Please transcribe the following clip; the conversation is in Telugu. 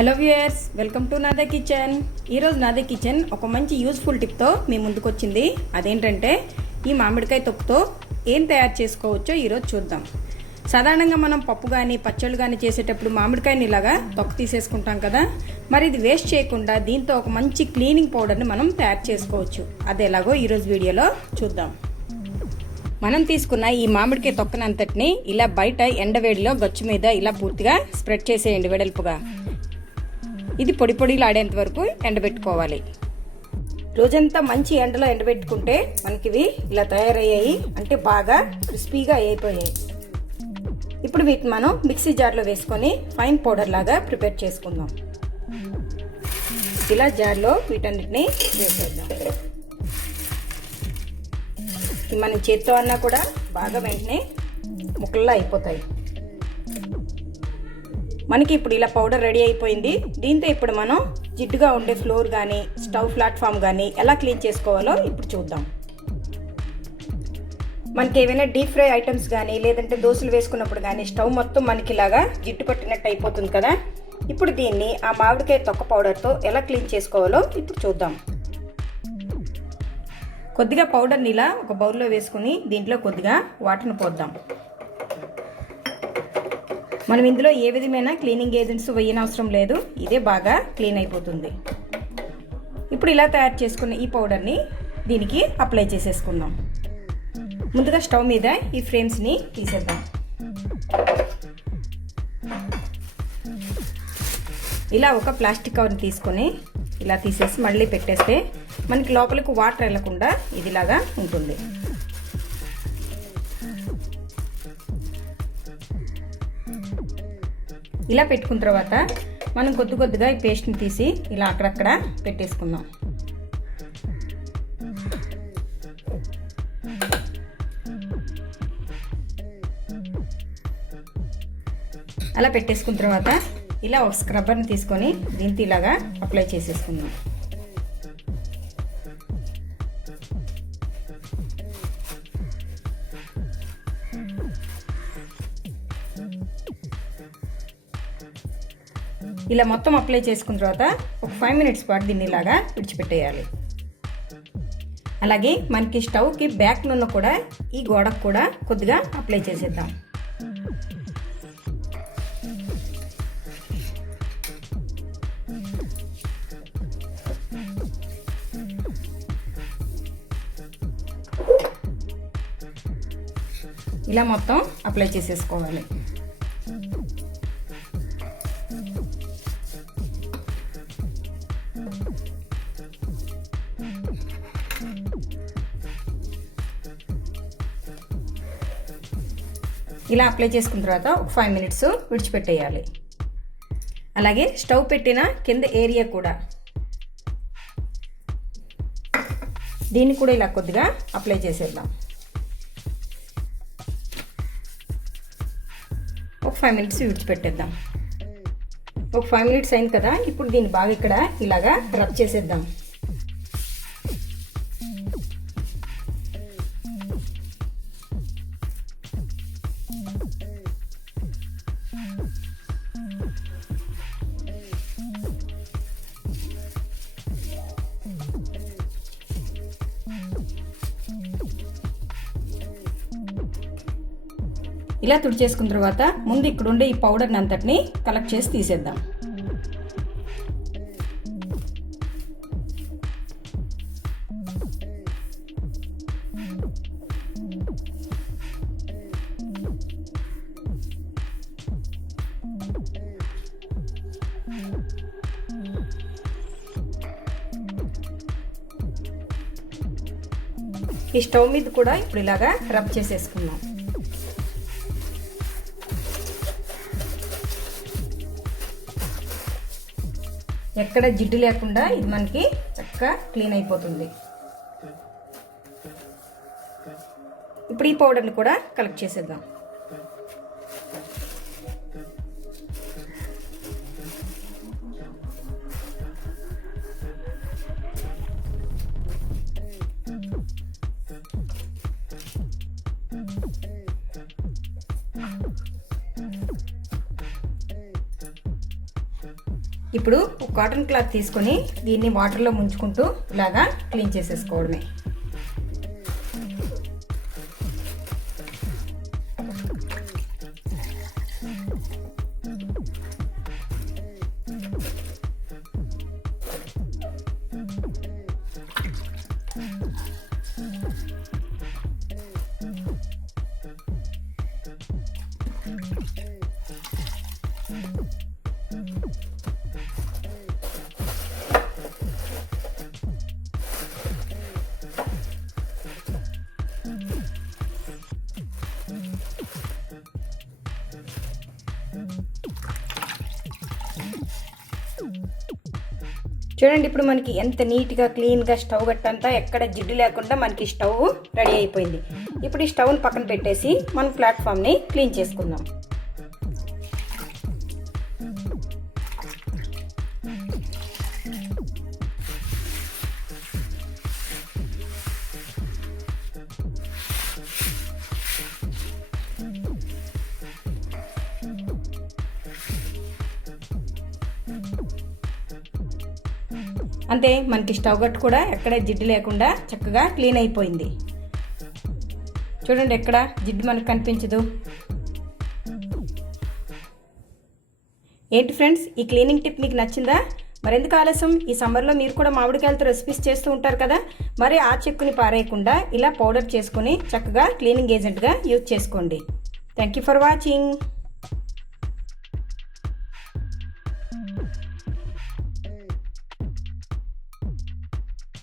హలో వ్యూయర్స్, వెల్కమ్ టు నాదే కిచెన్. ఈరోజు నాదే కిచెన్ ఒక మంచి యూస్ఫుల్ టిప్తో మీ ముందుకు వచ్చింది. అదేంటంటే ఈ మామిడికాయ తొక్కుతో ఏం తయారు చేసుకోవచ్చో ఈరోజు చూద్దాం. సాధారణంగా మనం పప్పు కానీ పచ్చళ్ళు కానీ చేసేటప్పుడు మామిడికాయని ఇలాగా తొక్క తీసేసుకుంటాం కదా. మరి ఇది వేస్ట్ చేయకుండా దీంతో ఒక మంచి క్లీనింగ్ పౌడర్ని మనం తయారు చేసుకోవచ్చు. అది ఎలాగో ఈరోజు వీడియోలో చూద్దాం. మనం తీసుకున్న ఈ మామిడికాయ తొక్కనంతటిని ఇలా బయట ఎండవేడిలో గచ్చు మీద ఇలా పూర్తిగా స్ప్రెడ్ చేసేయండి వెడల్పుగా. ఇది పొడి పొడిలాడేంత వరకు ఎండబెట్టుకోవాలి. రోజంతా మంచి ఎండలో ఎండబెట్టుకుంటే మనకి ఇవి ఇలా తయారయ్యాయి, అంటే బాగా క్రిస్పీగా అయిపోయాయి. ఇప్పుడు వీటిని మనం మిక్సీ జార్లో వేసుకొని ఫైన్ పౌడర్ లాగా ప్రిపేర్ చేసుకుందాం. ఇలా జార్లో వీటన్నిటిని వేసేద్దాం. మనం చేత్తో అన్నా కూడా బాగా వెంటనే ముక్కల్లో అయిపోతాయి. మనకి ఇప్పుడు ఇలా పౌడర్ రెడీ అయిపోయింది. దీంతో ఇప్పుడు మనం జిడ్డుగా ఉండే ఫ్లోర్ కానీ స్టవ్ ప్లాట్ఫామ్ కానీ ఎలా క్లీన్ చేసుకోవాలో ఇప్పుడు చూద్దాం. మనకి ఏమైనా డీప్ ఫ్రై ఐటమ్స్ కానీ లేదంటే దోశలు వేసుకున్నప్పుడు కానీ స్టవ్ మొత్తం మనకి ఇలాగా జిడ్డు పట్టినట్టు అయిపోతుంది కదా. ఇప్పుడు దీన్ని ఆ మామిడికాయ తొక్క పౌడర్తో ఎలా క్లీన్ చేసుకోవాలో ఇప్పుడు చూద్దాం. కొద్దిగా పౌడర్ని ఇలా ఒక బౌల్లో వేసుకుని దీంట్లో కొద్దిగా వాటర్ని పోద్దాం. మనం ఇందులో ఏ విధమైన క్లీనింగ్ ఏజెంట్స్ వేయనవసరం లేదు, ఇదే బాగా క్లీన్ అయిపోతుంది. ఇప్పుడు ఇలా తయారు చేసుకున్న ఈ పౌడర్ని దీనికి అప్లై చేసేసుకుందాం. ముందుగా స్టవ్ మీద ఈ ఫ్రేమ్స్ని తీసేద్దాం. ఇలా ఒక ప్లాస్టిక్ కవర్ని తీసుకొని ఇలా తీసేసి మళ్ళీ పెట్టేస్తే మనకి లోపలికి వాటర్ వెళ్లకుండా ఇదిలాగా ఉంటుంది. ఇలా పెట్టుకున్న తర్వాత మనం కొద్దిగా ఈ పేస్ట్ని తీసి ఇలా అక్కడక్కడ పెట్టేసుకుందాం. అలా పెట్టేసుకున్న తర్వాత ఇలా ఒక స్క్రబ్బర్ని తీసుకొని దీంతో ఇలాగా అప్లై చేసేసుకుందాం. ఇలా మొత్తం అప్లై చేసుకున్న తర్వాత ఒక 5 minutes పాటు దీన్ని ఇలాగా విడిచిపెట్టేయాలి. అలాగే మనకి స్టవ్కి బ్యాక్ నున్న కూడా ఈ గోడకు కూడా కొద్దిగా అప్లై చేసేద్దాం. ఇలా మొత్తం అప్లై చేసేసుకోవాలి. ఇలా అప్లై చేసుకున్న తర్వాత ఒక 5 minutes విడిచిపెట్టేయాలి. అలాగే స్టవ్ పెట్టిన కింద ఏరియా కూడా దీన్ని కూడా ఇలా కొద్దిగా అప్లై చేసేద్దాం. ఒక 5 minutes విడిచిపెట్టేద్దాం. ఒక 5 minutes అయింది కదా. ఇప్పుడు దీన్ని బాగా ఇక్కడ ఇలాగా రబ్ చేసేద్దాం. ఇలా తుడిచేసుకున్న తర్వాత ముందు ఇక్కడ ఉండే ఈ పౌడర్ని అంతటిని కలెక్ట్ చేసి తీసేద్దాం. ఈ స్టవ్ మీద కూడా ఇప్పుడు ఇలాగా రబ్ చేసేసుకుందాం. ఎక్కడ జిడ్డు లేకుండా ఇది మనకి చక్కగా క్లీన్ అయిపోతుంది. ఇప్పుడు ఈ పౌడర్ని కూడా కలెక్ట్ చేసేద్దాం. ఇప్పుడు ఒక కాటన్ క్లాత్ తీసుకొని దీన్ని వాటర్లో ముంచుకుంటూ ఇలాగా క్లీన్ చేసేసుకోవడమే. చూడండి, ఇప్పుడు మనకి ఎంత నీట్గా క్లీన్గా స్టవ్ గట్టంతా ఎక్కడ జిడ్డు లేకుండా మనకి స్టవ్ రెడీ అయిపోయింది. ఇప్పుడు ఈ స్టవ్ని పక్కన పెట్టేసి మనం ప్లాట్ఫామ్ని క్లీన్ చేసుకుందాం. అంతే, మనకి స్టవ్ గట్టు కూడా ఎక్కడ జిడ్డు లేకుండా చక్కగా క్లీన్ అయిపోయింది. చూడండి, ఎక్కడ జిడ్డు మనకు కనిపించదు. ఏంటి ఫ్రెండ్స్, ఈ క్లీనింగ్ టిప్ మీకు నచ్చిందా? మరెందుకు ఆలస్యం, ఈ సమ్మర్లో మీరు కూడా మామిడికాయలతో రెసిపీస్ చేస్తూ ఉంటారు కదా, మరి ఆ చెక్కుని పారేయకుండా ఇలా పౌడర్ చేసుకుని చక్కగా క్లీనింగ్ ఏజెంట్గా యూజ్ చేసుకోండి. Thank you for watching.